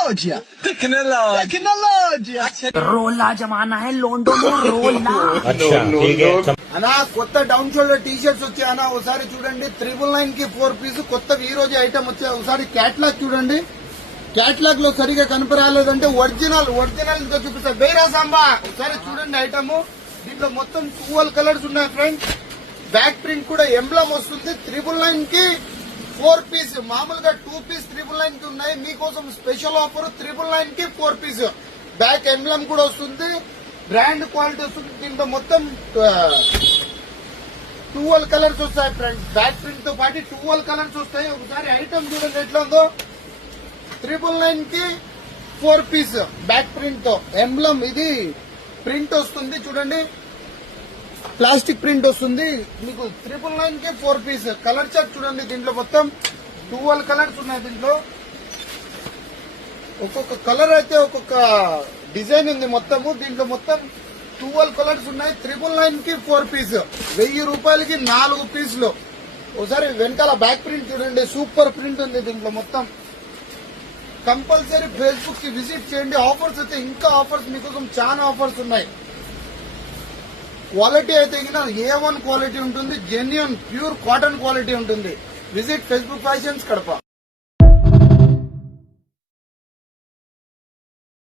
Tecnologia. रोला जमाना है लोंडो में रोला అనా కొత్త డౌన్ షోల్డర్ టీ షర్ట్స్ వచ్చాయి అన్న. ఒకసారి చూడండి 999 కి 4 పీస్ కొత్తగా ఈ రోజు ఐటమ్ వచ్చాయి. ఒకసారి క్యాట్లాగ్ చూడండి. క్యాట్లాగ్ లో సరిగా కనపరాలేదంటే ఒరిజినల్ చూపిస్తా. బేరా సాంబా ఒకసారి చూడండి ఐటమ్. దీంట్లో మొత్తం 12 కలర్స్ ఉన్నాయి ఫ్రెండ్స్. బ్యాక్ ప్రింట్ కూడా ఎంబ్లమ్ వస్తుంది. 999 కి 4 పీస్. మామూలుగా 2 పీస్ 999 కి ఉన్నాయి. మీకోసం స్పెషల్ ఆఫర్ 999 కి 4 పీస్. బ్యాక్ ఎంబ్లమ్ కూడా వస్తుంది. బ్రాండ్ క్వాలిటీ వస్తుంది. దీంట్లో మొత్తం 12 కలర్స్ వస్తాయి ఫ్రెండ్స్. బ్యాక్ ప్రింట్ తో పాటు 12 కలర్స్ వస్తాయి. ఒకసారి ఐటమ్ చూడండి ఎట్లా ఉందో. 999 కి 4 పీస్ బ్యాక్ ప్రింట్ తో ఎంబ్లమ్. ఇది ప్రింట్ వస్తుంది చూడండి. ప్లాస్టిక్ ప్రింట్ వస్తుంది మీకు. 999 కి 4 పీస్. కలర్ చార్ట్ చూడండి. దీంట్లో మొత్తం 12 కలర్స్ ఉన్నాయి. దీంట్లో ఒక్కొక్క కలర్ అయితే ఒక్కొక్క డిజైన్ ఉంది మొత్తము. దీంట్లో మొత్తం 12 కలర్స్ ఉన్నాయి. 999 కి 4 పీస్. 1000 రూపాయలకి 4 పీసులు. ఒకసారి వెనకాల బ్యాక్ ప్రింట్ చూడండి. సూపర్ ప్రింట్ ఉంది దీంట్లో మొత్తం. కంపల్సరీ ఫేస్బుక్ కి విజిట్ చేయండి. ఆఫర్స్ అయితే ఇంకా ఆఫర్స్ మీకోసం చాలా ఆఫర్స్ ఉన్నాయి. క్వాలిటీ అయితే A1 క్వాలిటీ ఉంటుంది. జెన్యూన్ ప్యూర్ కాటన్ క్వాలిటీ ఉంటుంది. Visit Facebook fashions Kadapa.